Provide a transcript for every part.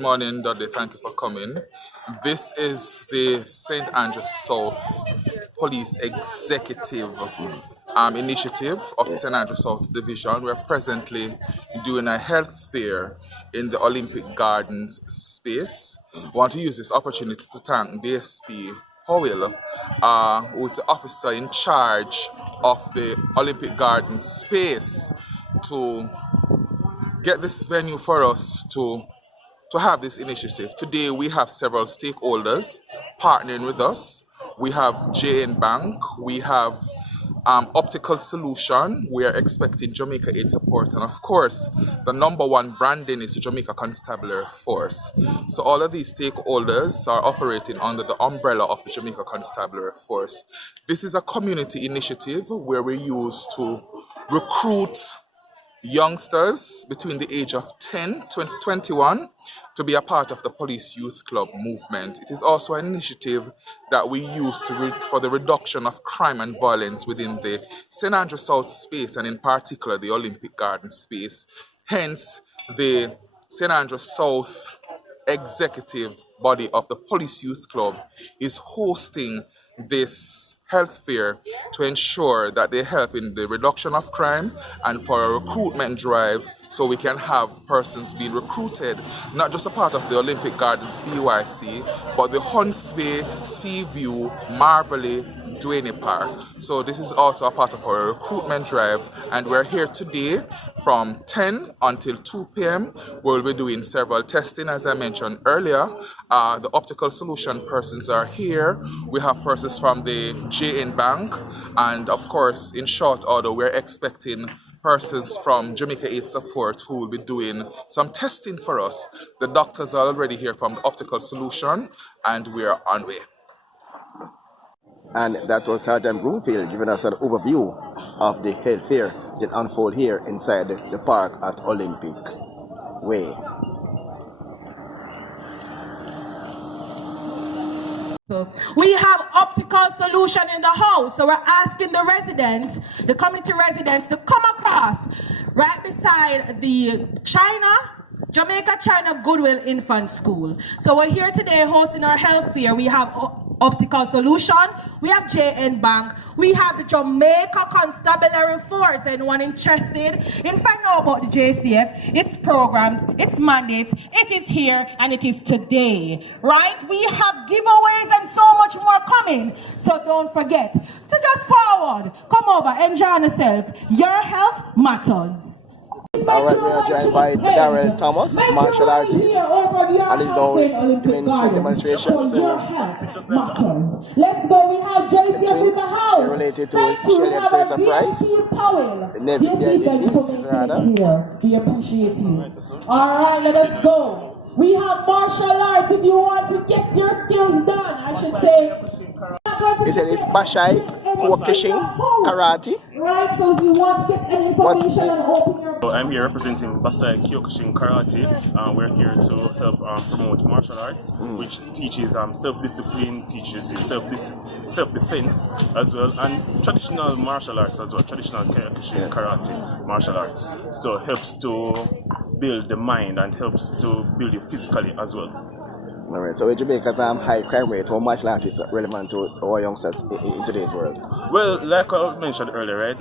Good morning, Dudley. Thank you for coming. This is the St. Andrews South Police Executive Initiative of the St. Andrews South Division. We're presently doing a health fair in the Olympic Gardens space. I want to use this opportunity to thank DSP Howell, who is the officer in charge of the Olympic Gardens space, to get this venue for us to have this initiative. Today we have several stakeholders partnering with us. We have JN Bank, we have Optical Solution, we are expecting Jamaica Aid support, and of course the number one branding is the Jamaica Constabulary Force. So all of these stakeholders are operating under the umbrella of the Jamaica Constabulary Force. This is a community initiative where we use to recruit youngsters between the age of 10 to 21 to be a part of the Police Youth Club movement. It is also an initiative that we use for the reduction of crime and violence within the St. Andrews South space, and in particular the Olympic Garden space. Hence, the St. Andrews South executive body of the Police Youth Club is hosting this health fair to ensure that they help in the reduction of crime and for a recruitment drive, so we can have persons being recruited, not just a part of the Olympic Gardens BYC, but the Hunts Bay, Seaview, Marvelly, Duane Park. So this is also a part of our recruitment drive, and we're here today from 10 until 2 p.m. We'll be doing several testing, as I mentioned earlier. The Optical Solution persons are here. We have persons from the JN Bank, and of course, in short order, we're expecting persons from Jamaica Aid Support who will be doing some testing for us. The doctors are already here from the Optical Solution, and we are on way. And that was Sergeant Broomfield giving us an overview of the health fair that unfold here inside the park at Olympic Way. We have Optical Solution in the house, so we're asking the residents, the community residents, to come across right beside the Jamaica China Goodwill Infant School. So we're here today hosting our health fair. We have Optical Solution, we have JN Bank, we have the Jamaica Constabulary Force. Anyone interested in finding out about the JCF, its programs, its mandates, it is here and it is today, right? We have giveaways and so much more coming. So don't forget to just forward, come over, enjoy yourself. Your health matters. All right, we are joined by Darrell Thomas, martial artist, and he's now doing demonstrations. Let's go. We have JCF in the house. Related to Shelly-Ann Fraser Price. We appreciate you. All right, let us go. We have martial arts. If you want to get your skills done, I should say. He said it's Bashai, Kishing, Karate. Right, so if you want to get any information and open your... So I'm here representing Basai Kyokushin Karate. We're here to help promote martial arts, which teaches self-discipline, teaches you self-defense as well, and traditional martial arts as well, traditional Kyokushin Karate martial arts. So it helps to build the mind and helps to build you physically as well. All right, so in Jamaica's high crime rate, how martial arts is relevant to our youngsters in today's world? Well, like I mentioned earlier, right?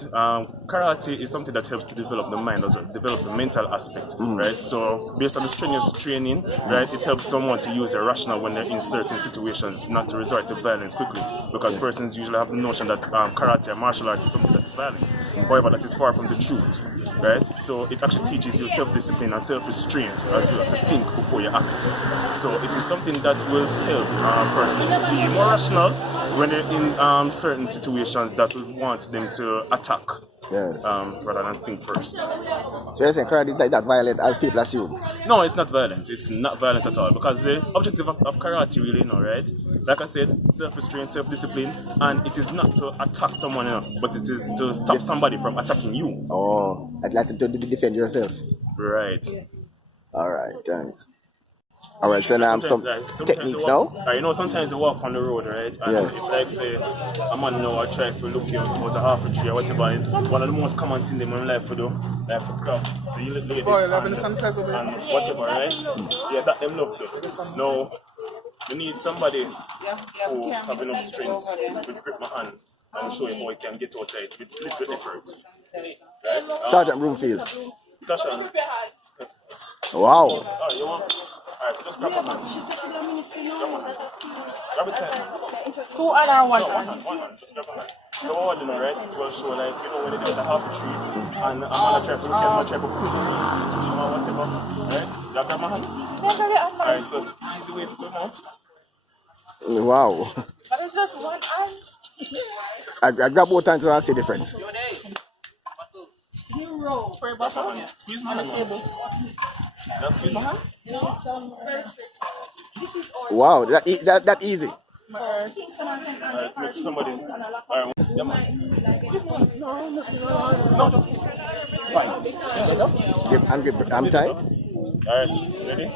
Karate is something that helps to develop the mind as well, develop the mental aspect, right? So based on the strenuous training, right, it helps someone to use their rationale when they're in certain situations, not to resort to violence quickly, because persons usually have the notion that karate and martial arts is something that's violent. However, that is far from the truth, right? So it actually teaches you self-discipline and self-restraint as well, to think before you act. So it is something that will help a person to be more rational when they're in certain situations that will want them to attack, rather than think first. So you're saying karate is like that violent as people assume? No, it's not violent. It's not violent at all, because the objective of karate really, right? Like I said, self-restraint, self-discipline, and it is not to attack someone else, but it is to stop somebody from attacking you. Oh, I'd like to defend yourself. Right. All right, thanks. All right, then some techniques now. You know, sometimes you walk on the road, right? And Yeah. if, like, say, a man now I try to look you out a half a tree or whatever, one of the most common things they want like to do, like to grab the ladies and whatever, right? Yeah, that them love though. Now, you need somebody who have enough strength to grip my hand and show him how he can get out of it with little effort. Right? Sergeant Broomfield. Tasha. Wow. Oh, you want? Alright, so just grab a hand. Grab it tight. 2 and 1 No, hand. one hand. Just grab a hand. So what you know, right? It will show like, you know, when they do the half a tree and I'm gonna try to look at my try to pull him in or whatever. Right? Grab my hand. Alright, so easy way to come out. Wow. But it's just 1 hand. I grab both hands and I see the difference. Zero. Spray bottom. Squeeze my hand. Just squeeze my hand. Wow, that easy. Alright, make somebody. Alright, yeah, man. No, just fine. Grip, I'm tight. Alright, ready?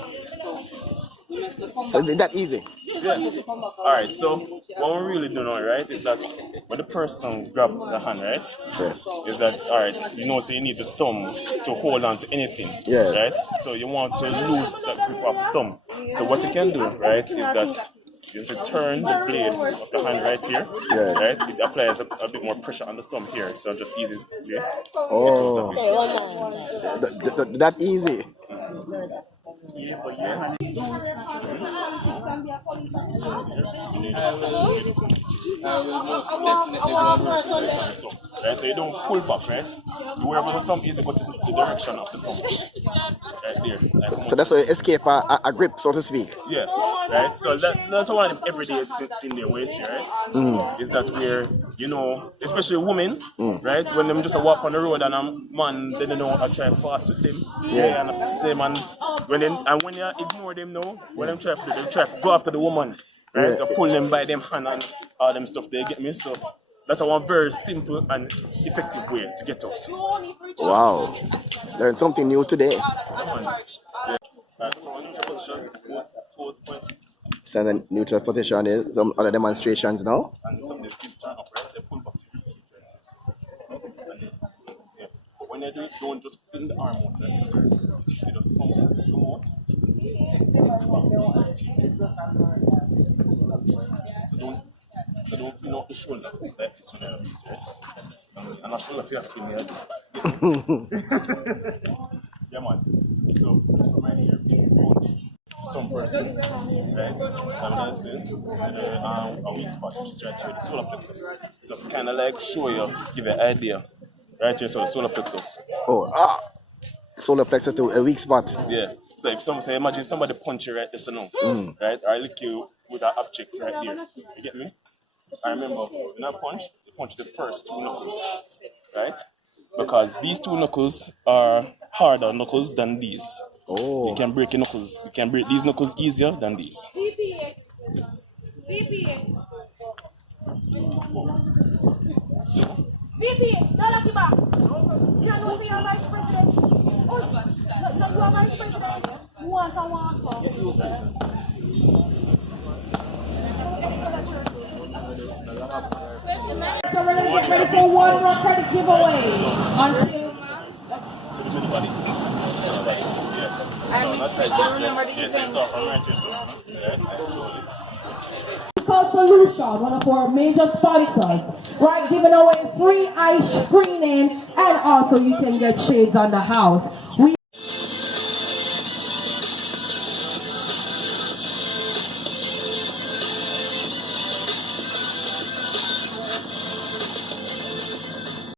So is that easy? Yeah. Alright, so what we really do now, right, is that when the person grab the hand, right, is that, alright, you know, so you need the thumb to hold on to anything, Yes. right? So you want to lose that grip of the thumb. So what you can do, right, is that you just turn the blade of the hand right here, Yeah. right? It applies a bit more pressure on the thumb here, so just easy. Yeah. Oh, that easy. Right, so you don't pull back, right? Wherever the thumb is, you go to the direction of the thumb. Right there. Like, So that's how you escape a grip, so to speak. yeah, right. So that's one of the everyday thing there we see, right? Is that where, you know, especially women, right? When them just walk on the road and a man, they don't know how to try fast with them. Yeah, and them and when you ignore them now, when them try to go after the woman, right? Yeah. To pull them by them hand and all them stuff. They get me. So that's a one very simple and effective way to get out. Wow. Learned something new today. So the neutral position is some other demonstrations now. And some of these kids turn up, right? They pull back. Yeah. But when you do it, don't just fling the arm out. Right? You just come out. So don't fling out the shoulder. Like this one, right? And the shoulder feel fling here. Yeah, man. So right here, some persons, right? I'm saying a weak spot, which is right here, the solar plexus. So kind of like show you, give you an idea, right here, so the solar plexus. Solar plexus to a weak spot. Yeah. So if someone say, imagine somebody punch you right this now, right? Or I lick you with an object right here. You get me? I remember when I punch, you punch the first 2 knuckles, right? Because these 2 knuckles are harder knuckles than these. Oh. You can break your knuckles. You can break these knuckles easier than these. VP, don't let him back. You don't think I'm vice president? No, you are vice president. So we're going to get ready for one more credit giveaway. Until... Solution, one of our major sponsors, right, giving away free eye screening, and also you can get shades on the house.